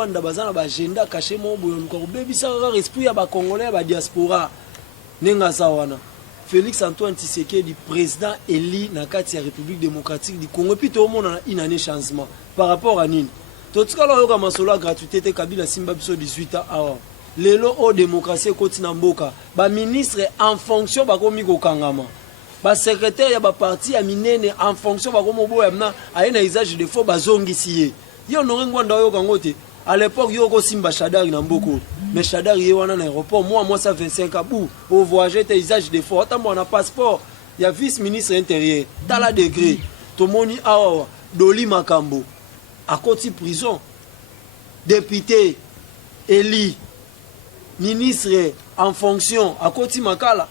ngwanda bazana ba agenda caché mo boyo luka bebisa ka esprit ya ba congolais ba diaspora nenga sawana Félix Antoine Tshisekedi président élu na kati ya République démocratique du Congo puis tout le monde a une année changement par rapport à nini tout ce que yoka masolo gratuité te Kabila Simba biso 18 ans awa lelo o démocratie koti na mboka ba ministre en fonction ba komi ko kangama ba secrétaire ya ba parti ya minene en fonction ba komo boya na ayena usage de faux bazongisi yo no ngwanda yoka ngote à l'époque yoko Simba Shadari na mboko mais Shadari ye wana na aéroport moi ça 25 ans bou au voyager te usage de faux attends na passeport ya vice ministre intérieur tala degré tomoni awa Doli Makambo à côté prison député élu ministre en fonction à côté Makala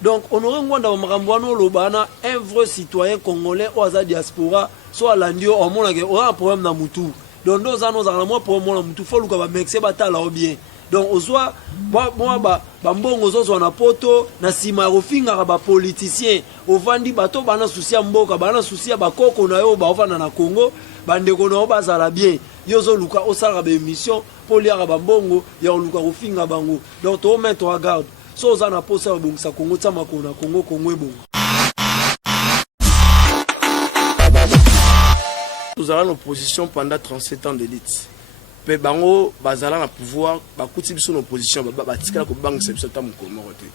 donc on aurait ngwanda makamboano lobana un vrai citoyen congolais ou aza diaspora soit landio au monde que aura un problème na mutu donc nous allons dans moi pour moi mutu faut luka ba mexe batala au bien donc au soit moi ba mbongo zo na poto na sima rofinga ba politicien au vandi bato bana souci mboka bana souci ba koko na yo ba ofana na Congo bande ko no bazala bien yozo luka osala ba émission pour liara ba mbongo ya luka rofinga bango donc to mettre en garde so za na posa bongisa Congo tsama ko na Congo ebongo. Nous avons l'opposition pendant 37 ans d'élite. Mais bango bazala na pouvoir bakuti biso na opposition batika ko bang se biso tamu ko morote.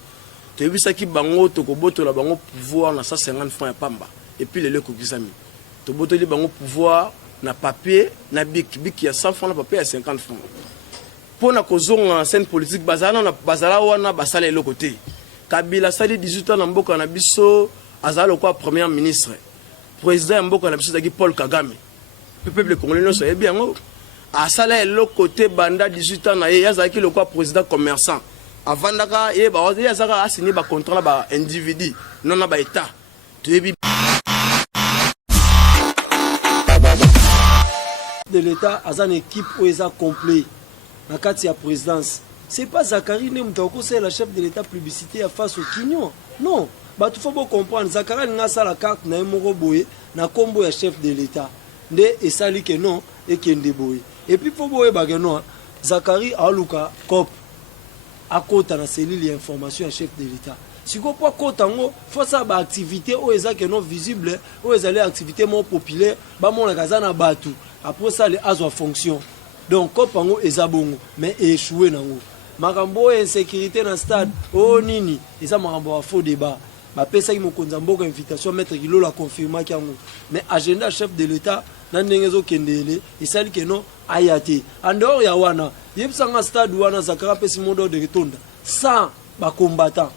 Te bisa ki bango to ko boto la bango pouvoir na 150 francs ya pamba et puis le ko kisami. To boto li bango pouvoir na papier na bic ya 100 francs na papier ya 50 francs. Pour na kozonga en scène politique bazala wana basala le côté. Kabila sali 18 ans na mboka na biso azala ko premier ministre. Président mboka na biso zaki Paul Kagame. Le peuple congolais non soyez bien à salaire le côté banda 18 ans na yazaki le quoi président commerçant avant daka et ba yazaka a signé ba contrat ba individu non na ba état de l'état azan équipe ou eza complet na kati ya présidence c'est pas Zakari Nemutako c'est la chef de l'état publicité face au Kinyo non ba tout faut comprendre Zakari nga sa la carte na moko boye na kombo ya chef de l'état nde esali que non et kende boye et puis faut boye ba que non Zakari aluka cop à côté na cellule information ya chef de l'état si ko pas kotango faut ça ba activité o eza que non visible o eza les activités mon populaire ba mon na kazana batu après ça les azwa fonction donc kopango eza bongo mais échoué nango makambo insécurité na stade oh nini eza makambo faux débat ba pesa ki mokonza mboka invitation maître Kilo la confirma kiango mais agenda chef de l'état na ndengezo kendele isali que non ayate en dehors ya wana yebsanga stade wana Zakara pesi mondo de retonda sans ba combattant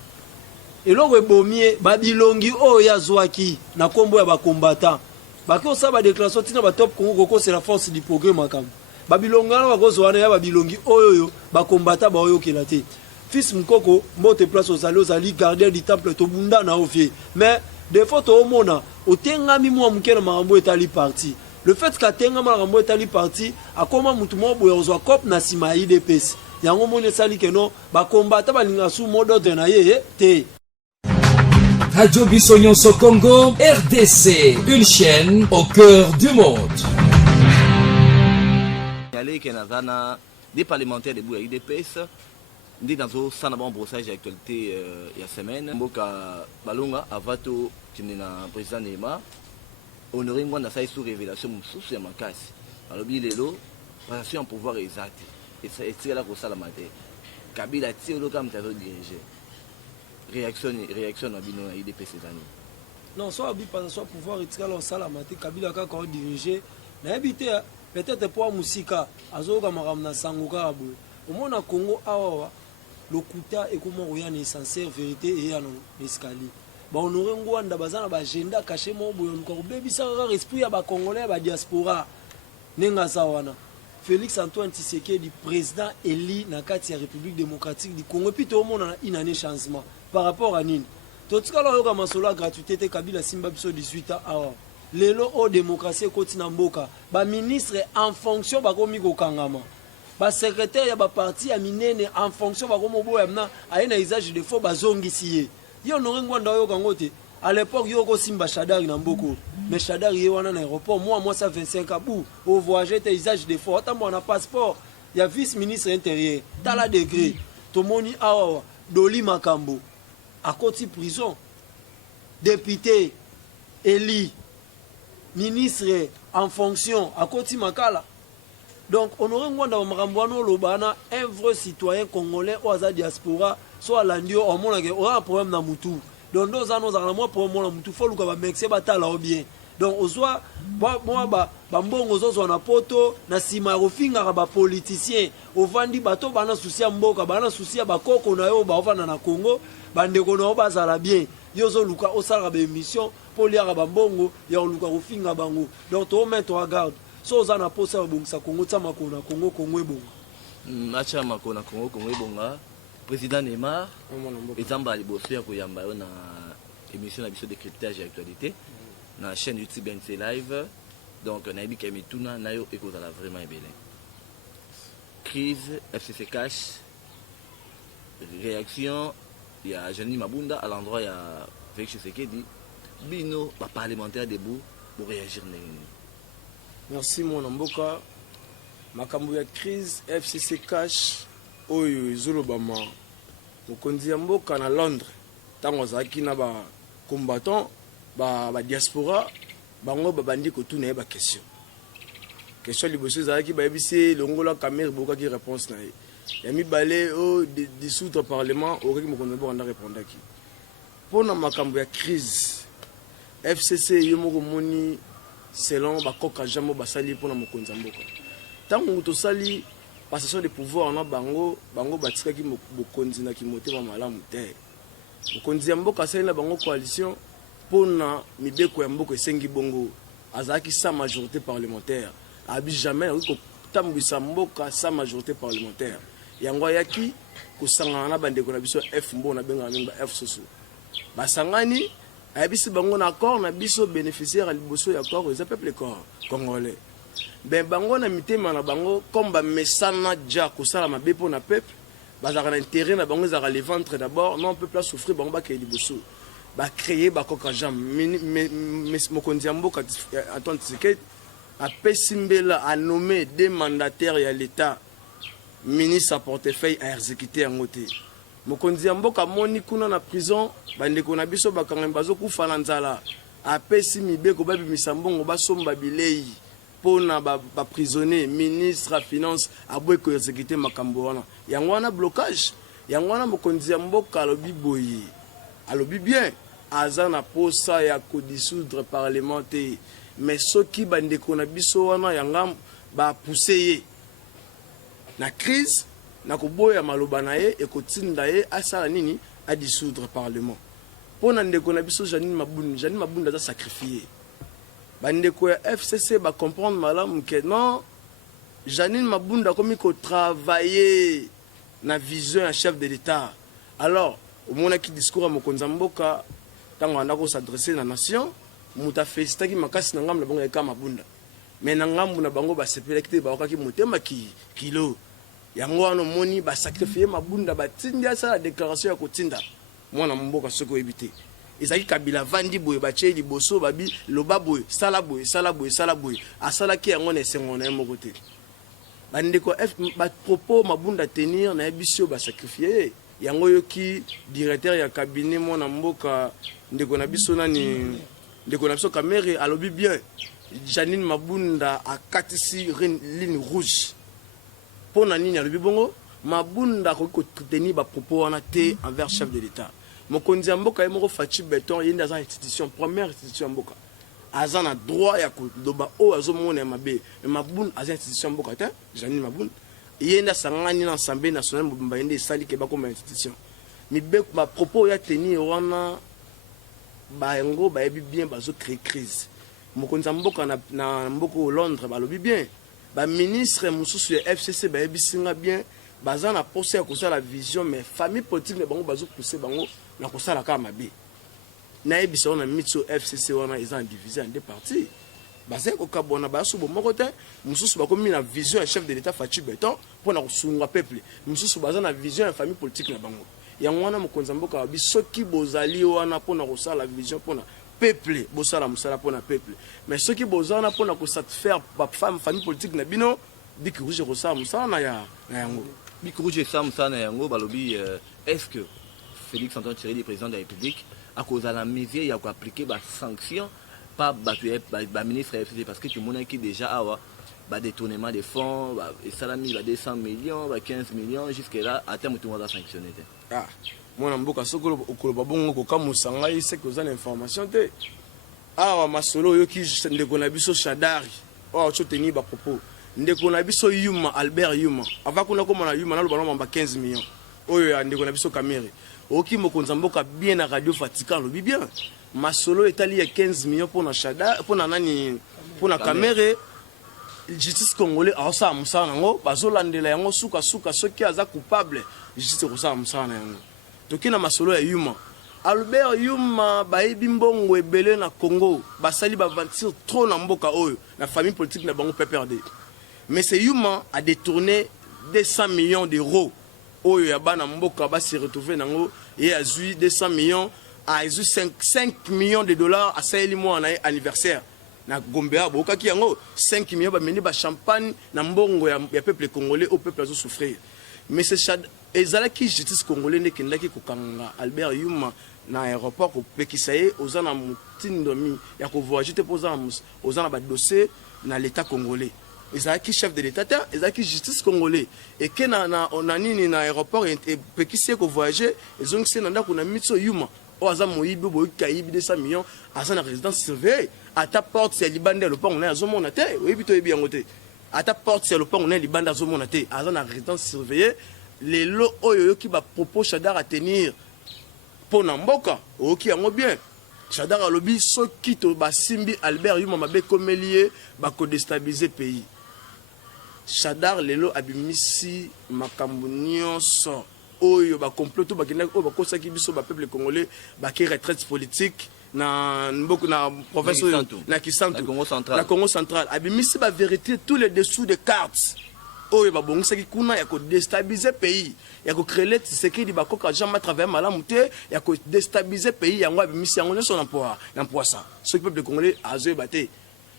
et loko ebomie ba bilongi o ya zwaki na kombo ya ba combattant ba ko sa ba déclaration tina ba top Congo ko c'est la force du progrès makam ba bilongana ba ko zwana ya ba bilongi oyo ba combattant ba oyo kelate fils mkoko mbote place aux ali gardien du temple to bunda na ofie mais des fois to mona otengami mwa mukela marambo etali parti le fait qu'atenga marambo etali parti akoma mutu mo boyo zwa cop na sima IDPS yango mone sali que non ba combattre ba linga sous mode de na ye te Radio Bissonyonso Congo RDC, une chaîne au cœur du monde. Yale kenazana des parlementaires de Bouya IDPS ndi dans sana bon brossage d'actualité ya semaine mboka balonga avato kinena président Neymar honoré ngwanda sai sous révélation mususu ya makasi alobi lelo passion en pouvoir exact et ça est là ko sala maté Kabila tiolo comme ta diriger réaction na bino ya IDPS zani non soit abi pas soit pouvoir etika la sala maté Kabila ka ko diriger na habité peut-être pour musika azoka makamna sangoka abo au mona Congo awa lokuta et comment rien est sincère vérité et ya non escalier ba honoré ngwanda bazana ba agenda caché mo boyo ko bebisa ka esprit ya ba congolais ba diaspora nenga sawana Félix Antoine Tshisekedi président élu na kati ya République démocratique du Congo puis tout le monde a une année changement par rapport à nini tout ce que la yoka masolo gratuité te Kabila Simba biso 18 ans awa lelo o démocratie koti na mboka ba ministre en fonction ba komi ko kangama ba secrétaire ya ba parti ya minene en fonction ba komo boya na ayena usage de faux bazongisi ye yo no ngwanda yo kangote À l'époque, yo simba Shadari Namboko. Mais Shadari est en aéroport. Moi, ça 25 à bout. Au voyager, t'as usage de fort. Tant on a passeport. Il y a vice-ministre intérieur. T'as la degré. Tomoni Awa. Doli Makambo. À côté prison. Député. Éli. Ministre en fonction. À côté Makala. Donc, on aurait un vrai citoyen congolais ou à diaspora. Soit à l'andio, on a un problème dans Moutou. Donc nous avons pour moi il faut que mexer batala ou bien donc on soit moi mbongo zo na poto na sima rofinga ba politicien ovandi bato bana souci mboka bana souci ba koko na yo ba ovanda na Congo bande ko na bazala bien yo zo luka osala ba émission pour liara ba mbongo ya luka rofinga bango donc to mettre en garde so za na posa bongisa Congo tsama ko na Congo ebonga acha makona Congo ebonga. Président Neymar, Ezamba Liboso ya koyamba na émission na biso de cryptage et actualité na chaîne YouTube NC Live. Donc na yebi kemi tuna na yo ekozala vraiment ebele. Crise FCC Cash, réaction il y a Jeanine Mabunda à l'endroit il y a Félix Tshisekedi bino ba parlementaire debout pour réagir nini. Merci mon mboka. Makambo ya crise FCC Cash oyo izolobama mokonzi ya mboka na Londres tango azalaki na ba combattant ba diaspora bango babandi kotuna ye ba question liboso ezalaki bayebisi longola camere bokaki réponse na ye ya mibale o dissoudre parlement okaki mokonzi ya mboka nda répondaki mpona makambo ya crise FCC yo moko moni selon bakoka jambo basali mpona mokonzi ya mboka tango tosali passation de pouvoir na bango batikaki bokonzi na kimotema malamu te bokonzi ya mboka asali na bango coalition pona mibeko ya mboka esengi bongo azalaki sa majorité parlementaire abi jamais ko tambwisa mboka sa majorité parlementaire yango ayaki kosangana na bandeko na biso F mbona benga minga F soso basangani ayebisi bango na accord na biso bénéficiaire liboso ya accord les peuple congolais ben bango na mitema na bango comme ba mesana ja kosala mabe po na peuple bazaka na intérêt na bango za le ventre d'abord non peuple a souffrir bango ba ke liboso ba créer ba koka jam mokonzi mboka Antoine Tshisekedi a pesimbela a nommé des mandataires ya l'état ministre à portefeuille à exécuter en côté mokonzi mboka moni kuna na prison bandeko na biso bakanga bazo kufa na nzala a pesi mibeko ba bimisa mbongo ba somba bilei pona ba prisonnier ministre à finance aboye ko exécuter makambo wana yango wana blocage yango wana mokonzi ya mboka alobi boyi alobi bien aza na posa ya ko dissoudre parlementaire mais soki bandeko na biso wana yanga ba pousser na crise na koboya maloba na ye ekotinda ye asala nini a dissoudre parlement pona ndeko na biso Janine Mabunda za sacrifier bandeko ya FCC ba comprendre malamu que non Janine Mabunda comme ko travailler na vision ya chef de l'état alors au mona ki discours à mokonzi mboka tango andako s'adresser na nation muta féliciter ki makasi na ngambu na bango ya Mabunda mais na ngambu na bango ba sepelekte ba okaki motema kilo yango wana moni ba sacrifier Mabunda ba tindia sa la déclaration ya kotinda mwana mboka soko ebité ezaki kabila vandi boye bache liboso babi loba boye sala boye asala ki yango na esengo na moko te bandeko ba propos Mabunda tenir na ebisio ba sacrifier yango yoki directeur ya cabinet mwana mboka ndeko na biso nani ndeko na biso camere alobi bien Janine Mabunda akatisi ligne rouge pona nini alobi bongo Mabunda ko tenir ba propos wana te envers chef de l'état mokonzi mboka yemoko Fachi Beton yenda za institution première institution mboka azana droit ya kodoba o azomona mabe Mabunda aza institution mboka te Janine Mabunda yenda sangani na assemblée nationale mbumba yende sali ke ba comme institution mibe ma propos ya tenir wana ba ngo ba yebi bien bazo créer crise mokonzi mboka na mboko Londres ba lobi bien ba ministre mususu ya FCC ba yebi singa bien baza na poser ko la vision mais famille politique ne bango bazo pousser bango na ko sala ka mabe na ebisa on a mitso FCC wana ils ont divisé en deux parties baza ko kabona ba subo moko te mususu ba komi na vision ya chef de l'état Fachi Beton pour na ko sunga peuple mususu baza na vision ya famille politique na bango yango wana mokonzi mboka babi soki bozali wana mpona kosala vision mpona peuple bosala mosala mpona peuple mais soki boza wana mpona kosatisfaire bafemme famille politique na bino Bic Rouge kosala mosala na yango Bic Rouge esala mosala na yango balobi est-ce que Félix Antoine Tshisekedi président de la République a causé la mesure ya koappliquer basanction pas ministre FCC parce que tout le monde qui déjà a détournement des fonds et salami 200 millions 15 millions jusque là à terme tout le monde a sanctionné. Ah mwana mboka sokolo okoloba bongo kokamusa ngai c'est que oza information te awa masolo yoki ndeko na biso Shadari o choteni ba propos ndeko na biso Yuma Albert Yuma avant kuna komona Yuma na loba na 15 millions oyo ya ndeko na biso Kamere oki mokonza mboka bien na radio Vatican lobi bien masolo etali ya 15 millions pour na Shadari pour na nani pour na Kamere justice congolais a sa musana ngo bazolandela yango suka soki aza coupable justice ko sa musana yango tokina masolo ya Yuma Albert Yuma bayibi mbongo ebele na Congo basali bavantir trop na mboka oyo na famille politique na bango PPRD mais c'est Yuma a détourné 200 millions d'euros oyo ya bana mboka ba se retrouver nango et a zui 200 millions a eu 5 millions de dollars à Saeli mois na anniversaire na Gombea bokaki yango 5 millions ba meni ba champagne na mbongo ya peuple congolais au peuple azo souffrir mais c'est Chad ezalaki justice congolais ndekendaki kokanga Albert Yuma na aéroport ko pekisaye ozana mutindomi ya ko voyager te poza ozana ba dossier na l'état congolais ezalaki chef de l'état ezalaki justice congolais et que na onanini na aéroport et pekisaye ko voyager ezongisi na ndako na mitso Yuma o aza moyibi boyi kayibi 200 millions asa na résidence surveillée à ta porte c'est libanda le pont na azomona te oyibi to yebi yango te à ta porte c'est le pont na libanda azomona te asa na résidence surveillée les lots oyo qui va propos Shadar à tenir pour Namboka oki yango bien Shadar a lobby soki to basimbi Albert Yuma mabe komelier ba ko déstabiliser pays Shadar lelo abimisi makambo nyonso oyo ba complot ba kinaki oyo ba kosaki biso ba peuple congolais ba ki retraite politique na mboko na province na Kisantu na Congo central abimisi ba vérité tous les dessous de cartes oyo ba bongisaki kuna ya ko déstabiliser pays ya ko créer Tshisekedi ba koka jamais travailler malamu te ya ko déstabiliser pays yango abimisi yango nyonso na poa ça ce peuple congolais azoye baté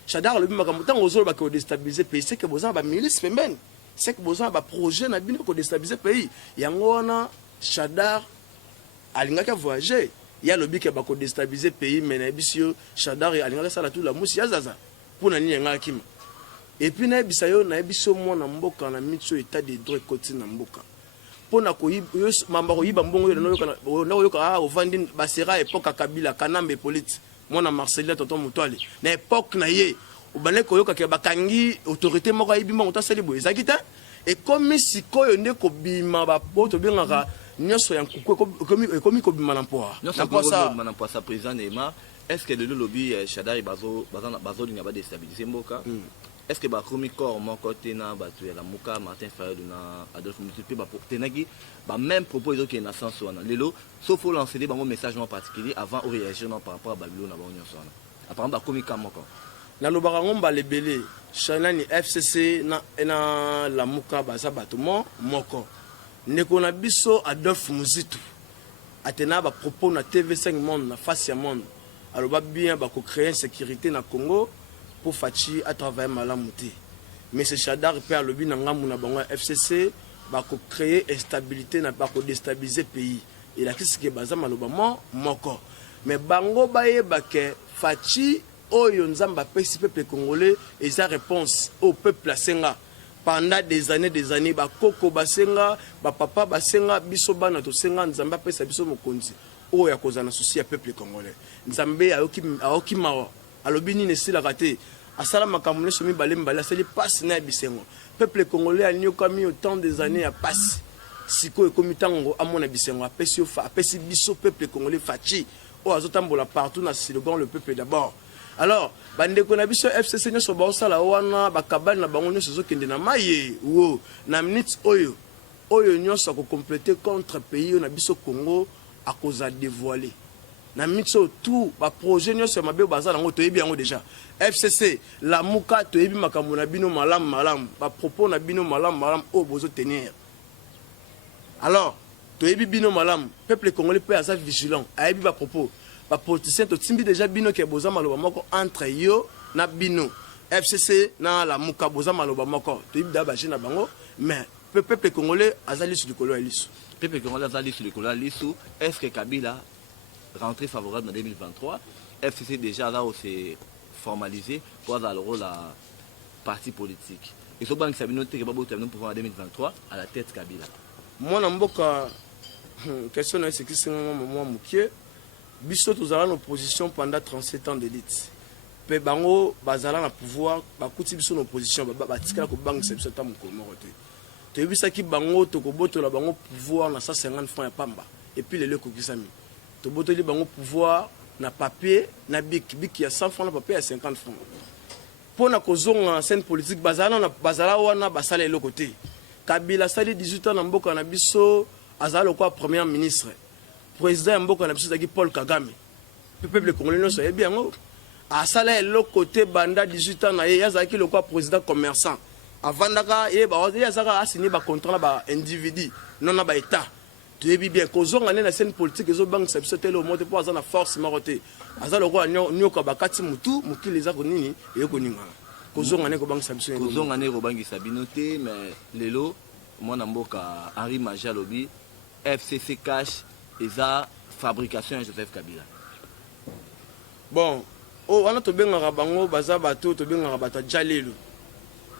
Shadar le makambo tango ozo ba ko déstabiliser pays c'est que boza ba milice pembeni c'est que boza ba projet na bino ko déstabiliser pays yango wana Shadar alingaka voyager ya lobi ke ba ko déstabiliser pays mais na bisio Shadar alingaka sala tout la musi yazaza pour na nini ngaka kima et puis na bisayo na biso mona mboka na mitso état de droit côté na mboka pona ko mamba ko yiba mbongo no yoka ovandi basera époque Kabila Kanambe politique mona Marcelin tonton Mutwale na époque na ye obane ko yoka ke bakangi autorité moko yibi mbongo tasali boye zakita et comme sikoyo nde ko bima ba poto bengaka nyoso ya komi ko bima na poa na poa ça président Neymar est-ce que le lobby Shadari bazo linga ba déstabiliser mboka est-ce que ba komi corps mon côté na ba tu la muka Martin Fayulu na Adolphe Mutupe ba tenaki ba même propos qui na sens wana lelo sauf faut lancer des message en particulier avant de réagir par rapport à Babylone na ba nyonso wana apparemment ba komi kam moko na lobaka ngomba lebele Shanani FCC na la muka baza batumo moko ndeko na biso Adolphe Muzitu atena ba propos na TV5 monde na face ya monde aloba bien ba ko créer sécurité na Congo pour Fachi à travailler malamuté mais ce Shadar peut à lobby na ngamu na bango FCC ba ko créer instabilité na ba ko déstabiliser pays et la crise que baza malobama moko mais bango baye ba ke Fachi oyo nzamba pesi peuple congolais et sa réponse au peuple asenga pendant des années ba koko basenga ba papa basenga biso bana to senga nzamba pesa biso mokonzi oyo akozana souci ya peuple congolais nzambe aoki mawa alobi nini esila kate asala makambo nyonso mibale asali pasi na bisengo peuple congolais aliokami autant des années ya pasi sikoyo ekomi ntango amona bisengo apesi biso peuple congolais faci oyo azotambola partout na slogan le peuple d'abord alors bandeko na biso FCC nyonso baosala wana bakabali na bango nyonso ezokende na maye wo na minute oyo nyonso akokomplete contre pays oyo na biso Congo akoza dévoiler na mitso tout ba projet nyonso mabe baza nango toyebi yango déjà FCC la muka toyebi makambo na bino malam ba propos na bino malam o bozo tenir alors toyebi bino malam peuple congolais peut asa vigilant ayebi ba propos ba politicien to timbi déjà bino ke boza maloba moko entre yo na bino FCC na la muka boza maloba moko toyebi da ba jina bango mais peuple congolais azali sur le colo alisu peuple congolais azali sur le colo alisu est-ce que Kabila rentrée favorable en 2023 FCC déjà là où c'est formalisé pour avoir le rôle à parti politique et ce banque sabino te ba boto pour en 2023 à la tête Kabila moi na mboka question est ce qui c'est moi mukie biso tozala en opposition pendant 37 ans d'élite pe bango bazala na pouvoir bakuti biso en opposition batikala ko banque c'est biso ta mukolo te toyebisaki bango tokobotola bango pouvoir na 150 francs ya pamba et puis les kokisami tobotoli bango pouvoir na papier na bic ya 100 francs na papier ya 50 francs pour na kozonga scène politique bazala wana basala eloko te Kabila sali 18 ans na mboka na biso azala quoi premier ministre président ya mboka na biso zaki Paul Kagame peuple congolais no so yebi yango asala eloko te banda 18 ans na ye yazaki le quoi président commerçant avandaka ye ba yazaka assigné ba contrat na ba individu non na ba état tu es bien kozonga na scène politique ezo banque ça biso tele au monde pour azana force maroté azala ko nyoka bakati mutu mukili za ko nini e ko ninga kozonga ne ko banque ça biso kozonga ne ko bangi sabinoté mais lelo mwana mboka Henri Majalobi FCC cash eza fabrication Joseph Kabila bon oh wana to benga bango baza bato to benga bato jalelo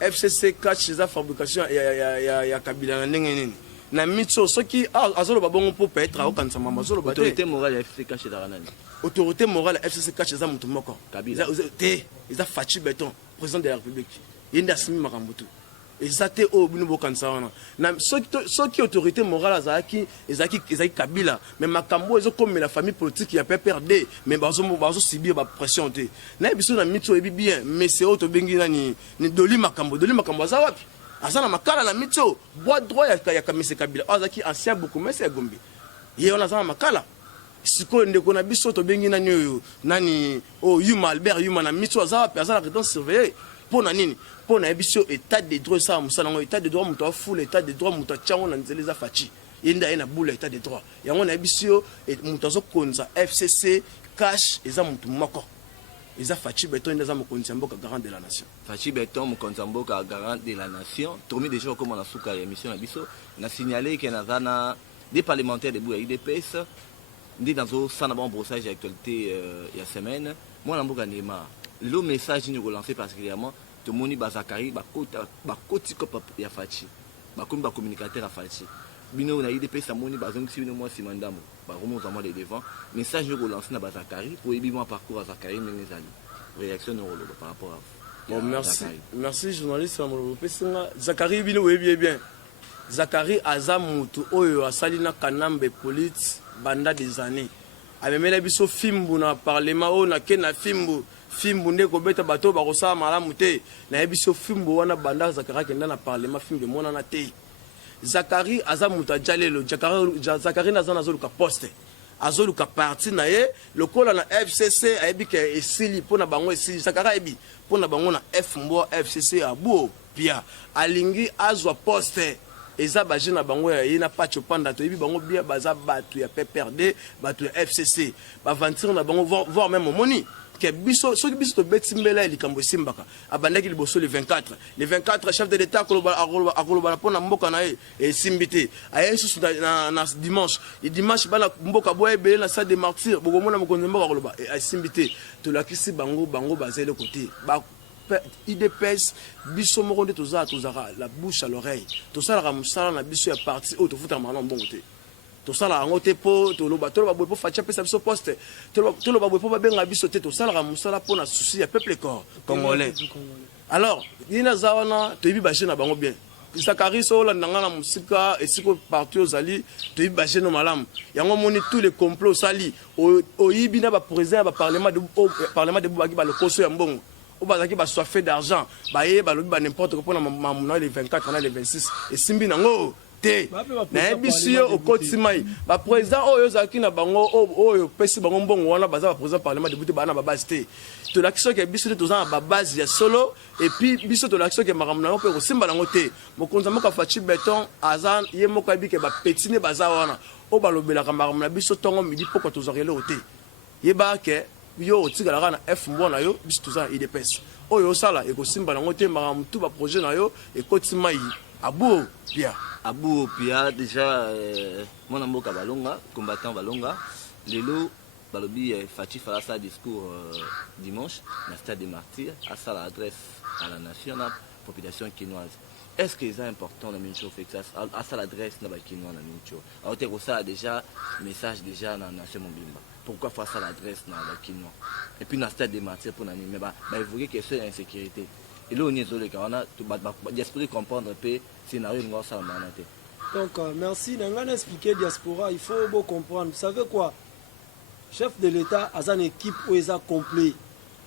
FCC cash eza fabrication ya Kabila na ndenge nini na mitso soki azolo babongo po petra au kansa mama azolo ba autorité morale ya FCC cash eza nani autorité morale FCC cash eza mutu moko Kabila te eza Fachi Beton président de la République yenda simi makambutu ezate o bino bokansa wana na soki autorité morale azaki ezaki Kabila mais makambo ezo comme la famille politique ya PPRD mais bazo subir ba pression te na biso na mitso ebi bien mais c'est auto bengi nani ni doli makambo za wapi azana makala na mitso bois droit ya Kamise Kabila azaki ancien bokomese ya Gombe ye on azana makala siko ndeko na biso to bengi nani oyo nani o Yuma Albert Yuma na mitso azana pe azana résidence surveillée pour na nini pour na biso état de droit ça musala ngo état de droit muto full état de droit muto chango na nzele za Fachi yenda ina bula état de droit yango na biso muto zo konza FCC cash eza mutu moko eza Fachi Beton eza mokonzi mboka garant de la nation Fachi Beton mokonzi mboka garant de la nation tourmi déjà comme on a souka émission na biso na signalé que na des parlementaires de Bouya IDPS ndi dans ça na bon brossage d'actualité il y a semaine moi na mboka Neymar le message nous relancer particulièrement tout moni bazakari bakoti ko ya Fachi bakomi ba communicateur à Fachi bino na IDPS moni bazongi sibino moi simandamo ba remonte moi les devant message nous relancer na bazakari pour ebi moi parcours à Zakari Mengezali réaction nous par rapport à bon merci journaliste Amolo Pesinga Zakari bino webi bien Zakari azamutu oyo asalina kanambe police banda des années amemela biso fimbu na parlement o na kena fimbu nde ko beta bato ba kosa malamu te na biso fimbu wana banda Zakari kenda na parlement fimbu mona na te Zakari azamutu ajalelo Zakari na zana zoluka poste azoluka parti na ye lokola na FCC ayebi ke esili pona bango esili Zakari ayebi pona bango na F FCC abu pia alingi azwa poste eza baje na bango ya ina pacho panda to yebi bango bia baza batu ya PPRD batu ya FCC ba ventir na bango voir même moni que biso so biso to betimbela likambo simbaka abandaki liboso le 24 chef de l'état akoloba pona mboka na e simbité ayesu na dimanche et dimanche bana mboka boye belé na salle des martyrs bokomona mokonzi mboka akoloba e simbité to lakisi bango bazele côté ba IDPS biso moko nde tozara la bouche à l'oreille tosala musala na biso ya parti o tofuta malon bon te tosala ngo te po toloba boye po Fachi pesa biso poste toloba boye po babenga biso te tosala musala po na souci ya peuple congolais alors ina zawana toyibi ba jeune bango bien Zakari so la ndanga na musika esiko parti ozali toyibi ba jeune malamu yango moni tous les complots sali oyibi na ba président ba parlement de baki ba lokoso ya mbongo obazaki ba soifé d'argent ba ye ba lobi ba n'importe quoi pour na les 24 na les 26 et simbi nango te nayebi si yo okoti mai baprésident oyo ozalaki na bango oyo opesi bango mbongo wana baza baprésident parlement député bana babase te tolakisi soki biso te toza na babase ya solo epuis biso tolakisi soki makambo na yango mpe kosimba nango te mokonzi moko Faci Beton aza ye moko ayebi ke bapeti nde baza wana oyo balobelaka makambo na biso ntongo midi poko tozwaka eloko te yebaka ke yo otikalaka na f mbo na yo biso toza na idps oyo osala ekosimba nango te makambo tu baprojet na yo ekoti mai Abou Pia. Abou Pia, déjà, mon amour Balonga, combattant Balonga, Lelo, Balobi, Faci fera sa discours dimanche, dans le stade des Martyrs, à ça l'adresse à la nation, à la population quinoise. Est-ce que c'est important dans Mincho à ça l'adresse dans la quinoise dans Mincho? Alors, tu as déjà message déjà dans la nation Mobimba. Pourquoi faire ça l'adresse dans la quinoise? Et puis dans le stade des Martyrs pour l'année, mais il faut que c'est l'insécurité. Et là, on est désolé, car on a diaspora comprendre un peu scénario de ça. Donc, merci. Nous avons expliqué diaspora. Il faut bien comprendre. Vous savez quoi? Chef de l'État a une équipe où il est complet.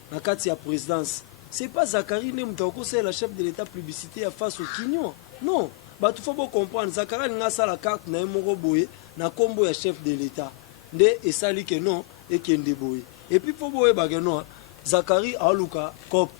Dans le cadre de la présidence. Ce n'est pas Zachary Nemutako, c'est la chef de l'État publicité face au Quignon. Non. Il faut bien comprendre. Zachary a la carte na Moroboye, na combo ya chef de l'État. Nde esali que non et kende boye. Et puis faut boye bageno. Zachary a luka cop.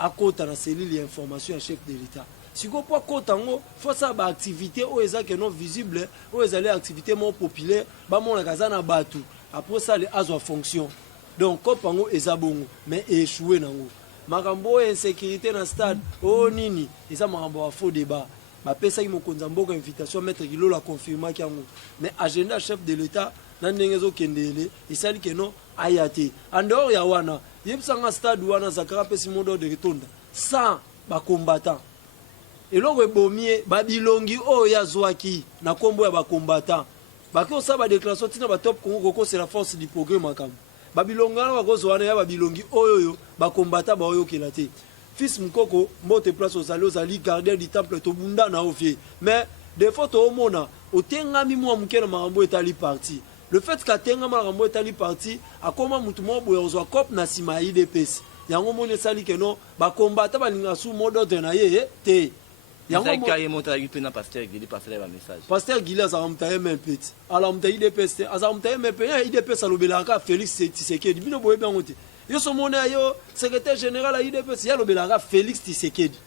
À côté de la cellule d'information à chef de l'État. Si vous pouvez côté il faut ça ba activité où est non visible, où est les activités moins populaires, ba mon la na batu. Après ça les azo fonction. Donc kopango ezabongo mais échoué nango. Makambo insécurité dans stade, oh nini, et ça makambo a faux débat. Ma pesa yi mokonza mboka invitation maître Gilo la confirma kiango. Mais agenda chef de l'État na ndengezo kendele, isali que non ayate. En dehors ya wana yebsanga stade wana zakara pesi mondo de retonda sans ba combattant eloko ebomie babilongi oyo yazwaki na kombo ya ba combattant bako sa ba déclaration tina ba top Congo koko c'est la force du progrès makam babilonga na bakozwana ya babilongi oyo ba combattant ba oyo kelate fils mukoko mbote place ozali gardien du temple to bunda na ofie mais des fois to omona otengami mwa mukena makambo etali parti. Le fait que Tenga Marambo est allé parti, a comment Moutoumou Boyozwa Kop na Sima IDPS. Yango Mone Sali Keno, ba combattre Balingasu Modo Denaye, te. Yango Kaye Montagui Pena Pasteur Guili passer un message. Pasteur Guili a Zamtaye Melpet. Alors Mta IDPS, Azamtaye Melpet, IDPS à l'Obelaka, Félix Tshisekedi. Bino Boye Bangote. Yo somone yo, secrétaire général à IDPS, ya l'Obelaka, Félix Tshisekedi.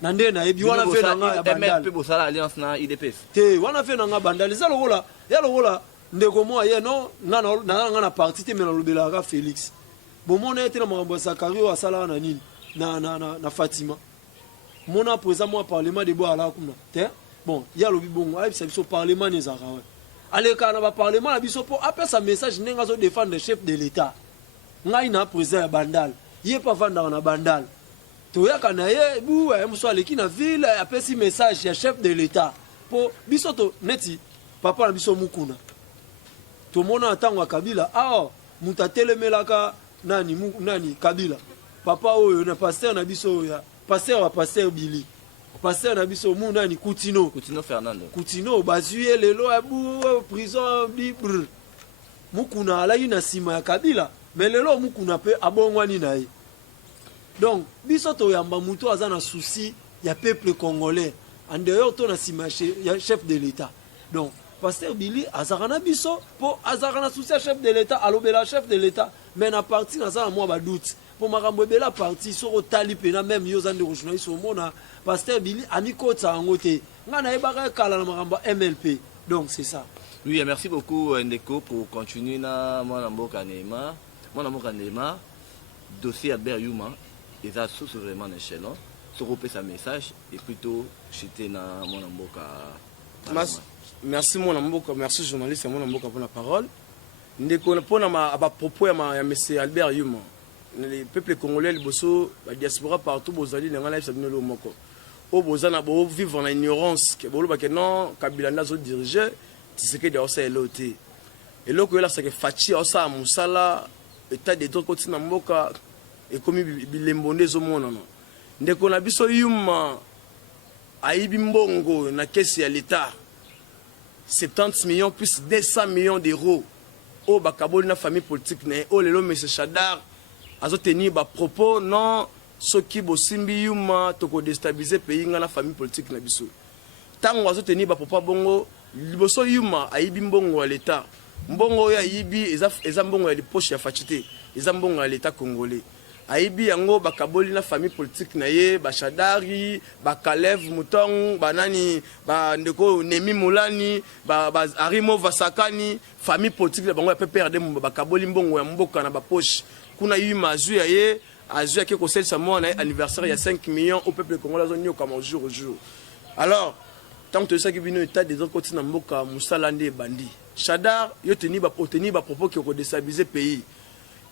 Nande na ebi wana fe nanga bandal. MLP Bosala alliance na IDPS. Te, wana fe nanga bandal. Ça le rola, ya le rola. Ndeko mo ye non na parti te mena lobelaka Félix bon mon été na makambo Zakario asala na nini na Fatima mona président moi parlement de bo ala kuna te bon ya lobi bongo ay biso parlement ne zaka ouais ale kana ba parlement na biso po apesa sa message nenga zo défendre le chef de l'État ngai na président ya bandal ye pa vanda na bandal to ya kana ye bu muso aleki na ville apesi message ya chef de l'État po biso to neti papa na biso mukuna tout le monde entend à Kabila. Ah, mutatelemelaka nani Kabila. Papa oyo na pasteur na biso ya pasteur Billy. Pasteur na biso mu nani Coutinho Fernando. Coutinho bazuye lelo abu prison libre. Mukuna ala ina sima ya Kabila, mais lelo mukuna pe abongwani na ye. Donc biso to yamba muto azana souci ya peuple congolais. En dehors to na sima ya chef de l'État. Donc Pasteur Billy, Azarana Bisso, pour Azarana Soucia, chef de l'État, Alobela, chef de l'État, mais na parti, dans ça, moi, doute. Pour Marambobela, parti, sur Talipena, même Yozan de Rochnoï, sur mon Pasteur Billy, Amiko Tsangote, Nana Ebara Kala Maramba MLP. Donc, c'est ça. Oui, merci beaucoup, Ndeko, pour continuer na mon amour Kanema. Mon amour Kanema, dossier à Beryouma, et ça, sous vraiment échelon, sur sa message, et plutôt, j'étais na mon amour Kanema. Merci mon amour, merci journaliste mon amour pour la parole. Ndeko pona ma propos ya monsieur Albert Yuma. Le peuple congolais le bosso la diaspora partout bozali na ngana sabino lo moko. O bozana bo vivre en ignorance que bolo ba que non Kabila nazo diriger Tshisekedi osa eloté. Et loko la c'est que Faci osa musala état de droit continent mboka et comme bilembonde zo mona. Ndeko na biso Yuma aibi mbongo na caisse ya l'état 70 millions plus 200 millions d'euros au bakaboli na famille politique né au lelo monsieur Chadar azo tenir ba propos non ce qui bo simbi yuma to ko déstabiliser pays na famille politique na biso tango azoteni bapapa bongo liboso Yuma ayibi mbongo ya l'État mbongo ya yibi eza mbongo ya lipoche ya faci te eza mbongo ya l'État congolais aibi yango bakaboli na famille politique na ye bashadari bakalev mutong banani bandeko Nemi Mulani arimo vasakani famille politique na bango ya PPRD bakaboli mbongo ya mboka na bapoche kuna Yuma azu ya ye azu ya ke koselisa mwa na anniversaire ya 5 millions au peuple congolais zonyoka au jour au jour. Alors tant que ça qui vient état des autres côtés na mboka musala nde bandi Shadar yo teni ba propos qui ko déstabiliser pays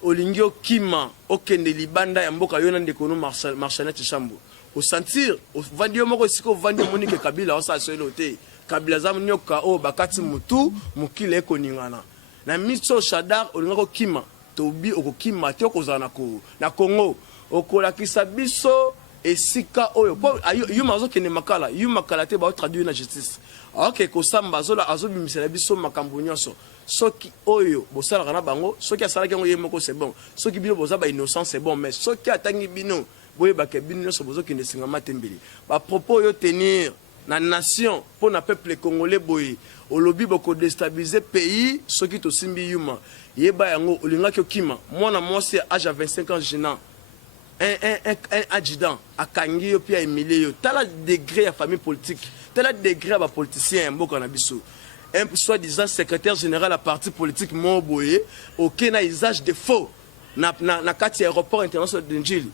olingio kima okende libanda ya mboka yo na ndekono marchanete chambo au sentir au vandio moko siko vandio Monique Kabila osa selo te Kabila za nyoka o bakati mutu mukile ekoningana na miso Shadar olingako kima tobi okokima te okozana ko na Congo okolakisa biso esika oyo po Yuma azokende makala Yuma makala te ba traduire na justice ok kosamba azola azobimisela biso makambo nyonso soki oyo bosala kana bango soki asala kango yemoko c'est bon soki bino boza ba innocent c'est bon mais soki atangi bino boye ba ke bino nyonso bozokende singa matembeli ba propos yo tenir na nation pour na peuple congolais boye olobi boko déstabiliser pays soki to simbi Yuma yeba yango olingaki okima mwana mwasi âge à 25 ans gênant un adjudant à Kangi puis à Emilio tala degré à famille politique tala degré à politicien mboka na biso un soi-disant secrétaire général à parti politique Moboye aucun usage de faux na kati aéroport international d'Injil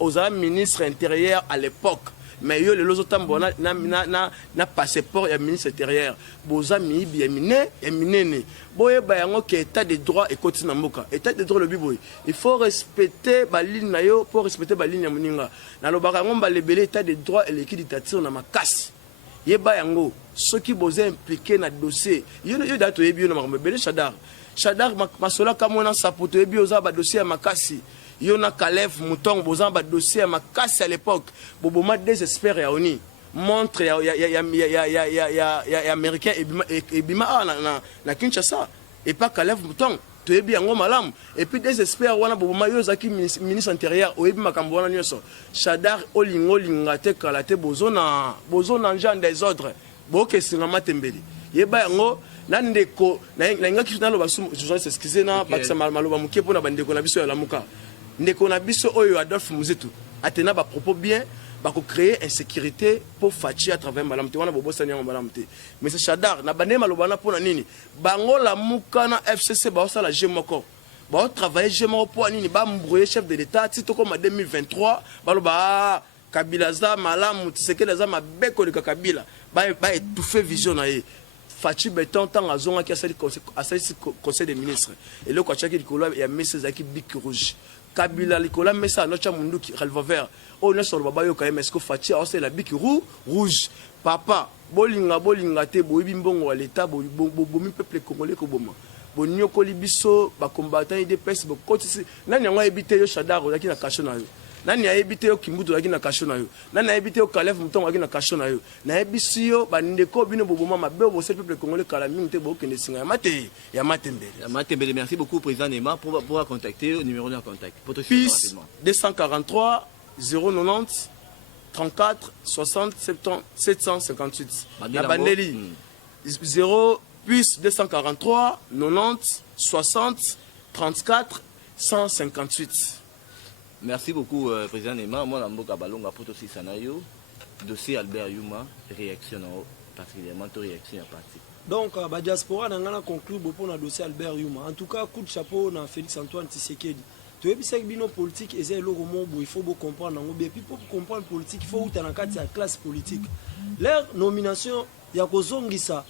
aux ministre intérieur à l'époque mais yo le lozotambo na passeport ya ministre intérieur boza mibi eminene boye ba yango ke état de droit et continue mboka état de droit le biboy il faut respecter ba ligne na yo pour respecter ba ligne ya moninga na lobaka ngomba lebele état de droit et l'équité na makasi yeba yango soki boza impliqué na dossier yo dato yebi yo na mabele Shadar masola kamona sapoto yebi oza ba dossier ya makasi Yona Kalev Mouton bozan ba dossier ma casse à l'époque boboma désespère ya oni montre ya américain et bima na Kinshasa et pas Kalev Mouton to ebi yango malam et puis désespère wana boboma yozaki ministre intérieur o ebi makambo wana nyonso Shadar olingo lingate kalate bozona njan des ordres boke singa matembeli yeba yango nandeko na ngaki na loba journaliste excusez na bakisa maloba muke pona bandeko na biso ya lamuka ndeko na biso oyo Adolphe Muzetu atena ba propos bien ba ko créer insécurité pour Fachi à travers malamte wana bobo sanya malamte mais c'est Shadar na bane malobana pona nini bango la muka na FCC ba osala jemoko ba travailler jemoko pour nini ba mbrouiller chef de l'état tito comme en 2023 baloba Kabila za malamu Tshisekedi za mabeko de Kabila ba étouffer vision na ye Fachi beton tant azonga ki asali conseil des ministres et le kwachaki likolo ya message zaki bic rouge Kabila likola mesa nocha munduki revolver o ne solo baba yo ka est-ce que Fachi a la bic rouge papa bolinga te boyibi mbongo wa l'état bomi peuple congolais ko boma bonyoko libiso ba combattant de pes bo kotisi nani yango ebite yo Shadar olaki na kasho na yo nani ayebite yo Kimbutu olaki na kasho na yo nani ayebite yo Kalev Mouton olaki na kasho na yo na ebisi yo bandeko bino boboma mabe bo se peuple congolais kala mingi te bo kende singa ya matembele merci beaucoup président Nema pour contacter au numéro de contact PIS 243 090 34 60 758 la bandeli 0 PIS 243 90 60 34 158. Merci beaucoup, président Nema. Moi, je suis Balonga pour aussi Sanayo. Dossier Albert Yuma, réaction particulièrement réaction à partir. Donc, la diaspora n'a conclu pour le dossier Albert Yuma. En tout cas, coup de chapeau à Félix Antoine Tshisekedi. Tu vois, c'est que politique et c'est le moment où il faut comprendre. Et puis, pour comprendre la politique, il faut que tu aies la classe politique. Leur nomination, il y a Kozongisa,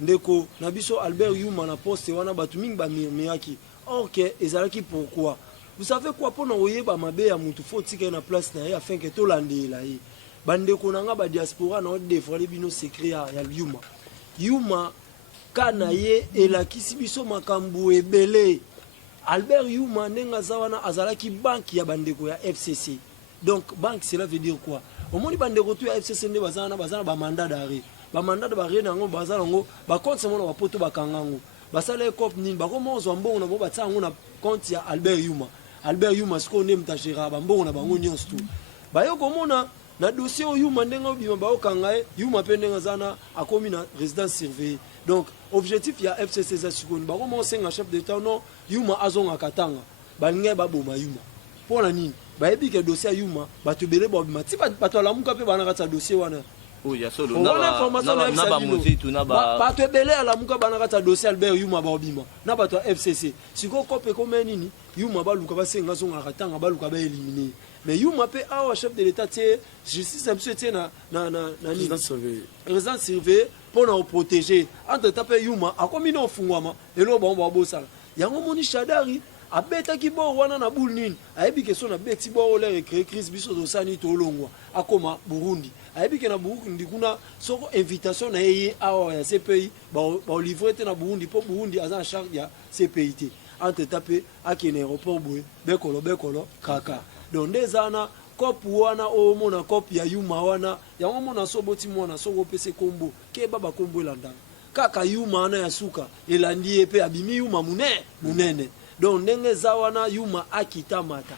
Ndeko, Nabiso Albert Yuma, na poste, wana batuming ba miraki. Or, ezalaki pourquoi? Vous savez quoi pour nous voyez ba mabe ya mutu faut tika na place na afin que to landela yi bande ko nanga ba diaspora na défendre bino secret ya Yuma kana ye elakisi biso makambo ebele Albert Yuma nenga zawana azalaki banque ya bande ko ya FCC donc banque cela veut dire quoi au moins bande ko to ya FCC ne bazana ba mandat d'arrêt nango bazana ngo ba compte seulement ba poto ba kangango basala ekop nini ba komo zo mbongo na bo ba tsango na compte ya Albert Yuma ce qu'on aime tachera bambongo na bango nyonso tout ba yo komona na dossier o Yuma ndenga bima ba okanga Yuma pe ndenga zana akomi na résidence surveillée. Donc objectif ya FCC za sikoni ba ko senga chef d'état non Yuma azonga katanga balinga ba boma Yuma pona nini ba ebi ke dossier Yuma ba to bele ba bima ti ba to la muka pe bana kata dossier wana. Oh ya solo na ba mozi tu na ba to bele ala muka bana kata dossier Albert Yuma ba bima na ba to FCC siko kope ko menini Yuma ba luka ba senga zonga katanga ba luka ba éliminer. Mais Yuma pe awa chef de l'état tie justice a monsieur tie na résidence surveillée pour nous protéger entre tape Yuma akomi no fungwama elo ba bosala yango moni Shadari abeta ki bo wana na bulnini ayebi ke so na beti bo ole créer crise biso do sani to longwa akoma Burundi ayebi ke na Burundi kuna soko invitation na yeye awa ya CPI ba livrer te na Burundi pour Burundi aza en charge ya CPI te entre tape akene aéroport boye bekolo kaka donc ndezana kopi wana o mona kopi ya Yuma wana yango mona soboti mwana soko pese kombo ke baba kombo elanda kaka Yuma na ya suka elandi epe abimi Yuma munene donc ndenge za wana Yuma akita mata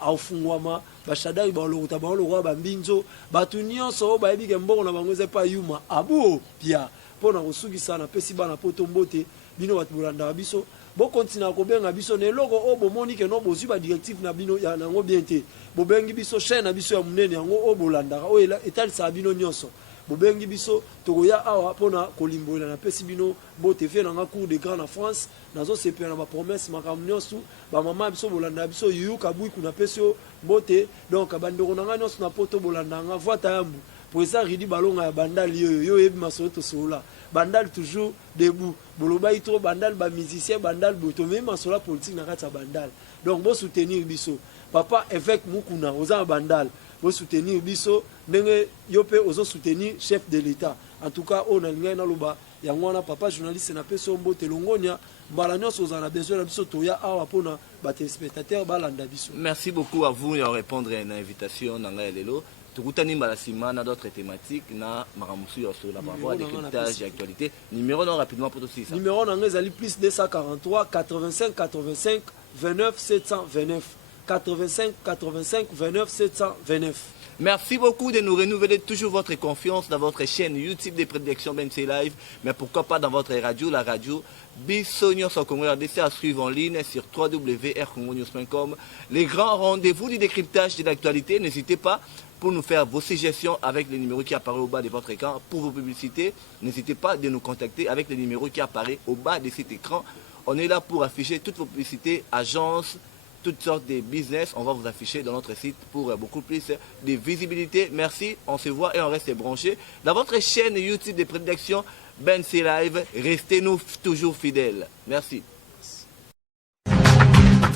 aufungwama bashadari balokota balokwa bambinzo batu nyonso bayebi ke mbongo na bango ze pa Yuma abu pia pona kosukisa na pesi bana poto mbote bino batu bolanda biso bo continue kobenga biso ne loko o bo monike no bo ba directive na bino ya nango biente bo bengi biso chaîne na biso ya munene yango o bolanda o etali sa bino nyonso bo bengi biso tokoya awa pona kolimbola na pesi bino bo te fait na cour de grand na France nazo sepe na ba promesse makam nyonso ba mama biso bolanda biso yu kabui kuna pesio bote donc bandoko nanga nyonso na poto bolanda nga voita yambu pour ça ridi balonga ya bandal yo yebi masoto sola bandal toujours debout boloba itro bandal ba musicien bandal boto même masola politique na kata bandal donc bo soutenir biso papa évêque mukuna oza bandal bo soutenir biso ndenge yo pe ozo soutenir chef de l'état en tout cas on a linga na loba yango na papa journaliste na peso mbote longonia mbala nyonso oza na besoin na biso toya awa pona ba téléspectateurs balanda biso. Merci beaucoup à vous de répondre à une invitation na ngai lelo. Tukutani Malasima na d'autres thématiques na maramusu sur la rapport à décryptage et actualité. Numéro non rapidement pour aussi ça. Numéro non ezali plus 243 85 85 29 729 85 85 29 729. Merci beaucoup de nous renouveler toujours votre confiance dans votre chaîne YouTube des prédictions BNC Live, mais pourquoi pas dans votre radio, la radio Bissonio Sokongo RDC à suivre en ligne sur www.rcongonews.com. Les grands rendez-vous du décryptage de l'actualité, n'hésitez pas pour nous faire vos suggestions avec les numéros qui apparaissent au bas de votre écran. Pour vos publicités, n'hésitez pas de nous contacter avec les numéros qui apparaissent au bas de cet écran. On est là pour afficher toutes vos publicités, agences, toutes sortes de business. On va vous afficher dans notre site pour beaucoup plus de visibilité. Merci, on se voit et on reste branchés dans votre chaîne YouTube de prédiction BNC Live. Restez-nous toujours fidèles. Merci.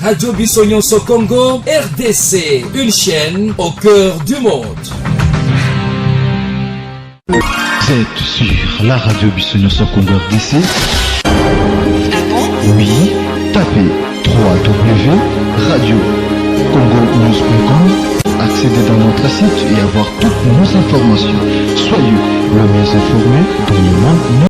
Radio Bissonio Sokongo, RDC, une chaîne au cœur du monde. Vous êtes sur la radio Bissonio Sokongo RDC. Oui, tapez www.radiocongonews.com, accédez dans notre site et avoir toutes nos informations. Soyez le mieux informé dans le monde.